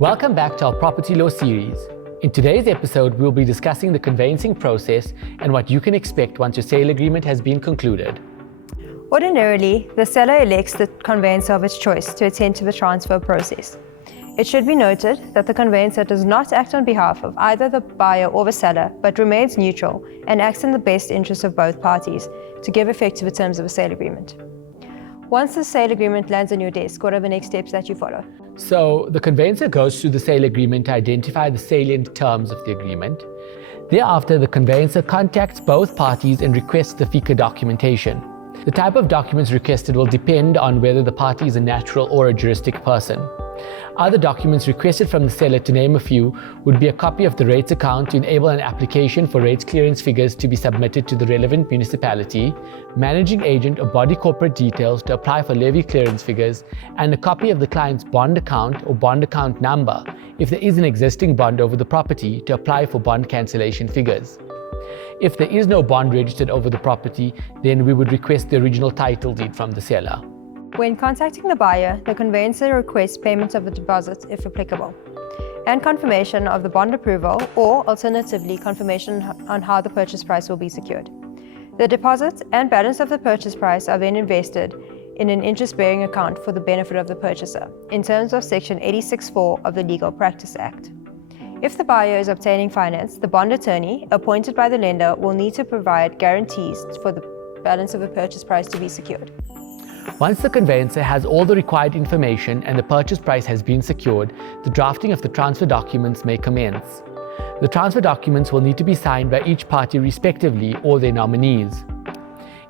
Welcome back to our property law series. In today's episode, we'll be discussing the conveyancing process and what you can expect once your sale agreement has been concluded. Ordinarily, the seller elects the conveyancer of its choice to attend to the transfer process. It should be noted that the conveyancer does not act on behalf of either the buyer or the seller, but remains neutral and acts in the best interest of both parties to give effect to the terms of a sale agreement. Once the sale agreement lands on your desk, what are the next steps that you follow? So the conveyancer goes through the sale agreement to identify the salient terms of the agreement. Thereafter, the conveyancer contacts both parties and requests the FICA documentation. The type of documents requested will depend on whether the party is a natural or a juristic person. Other documents requested from the seller, to name a few, would be a copy of the rates account to enable an application for rates clearance figures to be submitted to the relevant municipality, managing agent or body corporate details to apply for levy clearance figures, and a copy of the client's bond account or bond account number, if there is an existing bond over the property, to apply for bond cancellation figures. If there is no bond registered over the property, then we would request the original title deed from the seller. When contacting the buyer, the conveyancer requests payment of the deposit, if applicable, and confirmation of the bond approval, or alternatively, confirmation on how the purchase price will be secured. The deposit and balance of the purchase price are then invested in an interest-bearing account for the benefit of the purchaser, in terms of Section 86(4) of the Legal Practice Act. If the buyer is obtaining finance, the bond attorney, appointed by the lender, will need to provide guarantees for the balance of the purchase price to be secured. Once the conveyancer has all the required information and the purchase price has been secured, the drafting of the transfer documents may commence. The transfer documents will need to be signed by each party respectively or their nominees.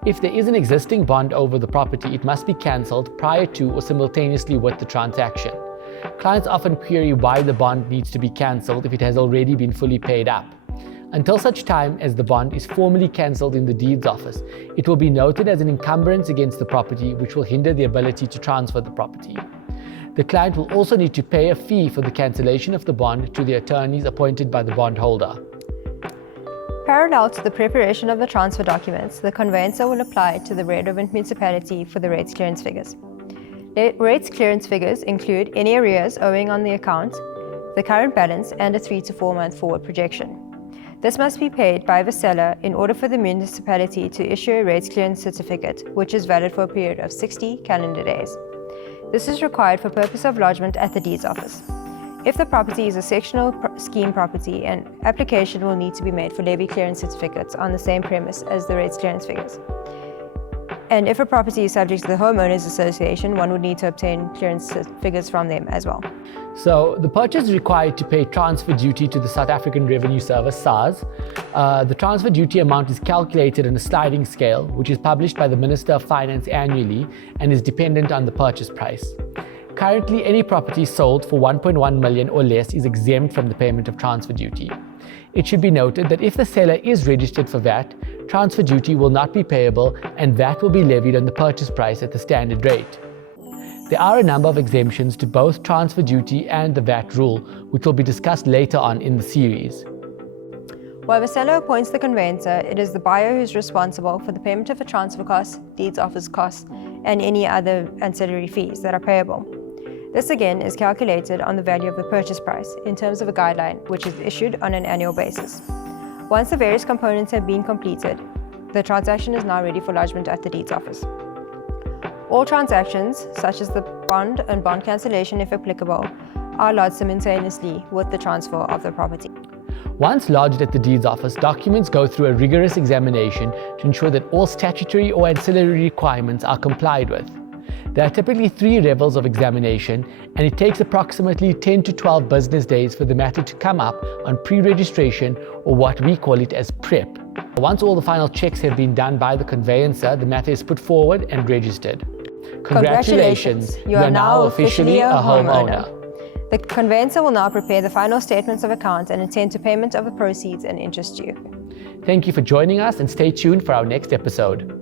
If there is an existing bond over the property, it must be cancelled prior to or simultaneously with the transaction. Clients often query why the bond needs to be cancelled if it has already been fully paid up. Until such time as the bond is formally cancelled in the deeds office, it will be noted as an encumbrance against the property, which will hinder the ability to transfer the property. The client will also need to pay a fee for the cancellation of the bond to the attorneys appointed by the bondholder. Parallel to the preparation of the transfer documents, the conveyancer will apply to the relevant municipality for the rates clearance figures. Rates clearance figures include any arrears owing on the account, the current balance, and a 3 to 4 month forward projection. This must be paid by the seller in order for the municipality to issue a rates clearance certificate, which is valid for a period of 60 calendar days. This is required for purpose of lodgement at the deeds office. If the property is a sectional scheme property, an application will need to be made for levy clearance certificates on the same premise as the rates clearance figures. And if a property is subject to the homeowners association, one would need to obtain clearance figures from them as well. So the purchase is required to pay transfer duty to the South African Revenue Service, SARS. The transfer duty amount is calculated on a sliding scale, which is published by the Minister of Finance annually and is dependent on the purchase price. Currently, any property sold for 1.1 million or less is exempt from the payment of transfer duty. It should be noted that if the seller is registered for VAT, transfer duty will not be payable and VAT will be levied on the purchase price at the standard rate. There are a number of exemptions to both transfer duty and the VAT rule, which will be discussed later on in the series. While the seller appoints the conveyancer, it is the buyer who is responsible for the payment of the transfer costs, deeds office costs, and any other ancillary fees that are payable. This again is calculated on the value of the purchase price in terms of a guideline, which is issued on an annual basis. Once the various components have been completed, the transaction is now ready for lodgement at the deeds office. All transactions, such as the bond and bond cancellation if applicable, are lodged simultaneously with the transfer of the property. Once lodged at the deeds office, documents go through a rigorous examination to ensure that all statutory or ancillary requirements are complied with. There are typically 3 levels of examination, and it takes approximately 10 to 12 business days for the matter to come up on pre-registration, or what we call it as PREP. Once all the final checks have been done by the conveyancer, the matter is put forward and registered. Congratulations, you are now officially a homeowner. The conveyancer will now prepare the final statements of account and attend to payment of the proceeds and interest due. Thank you for joining us, and stay tuned for our next episode.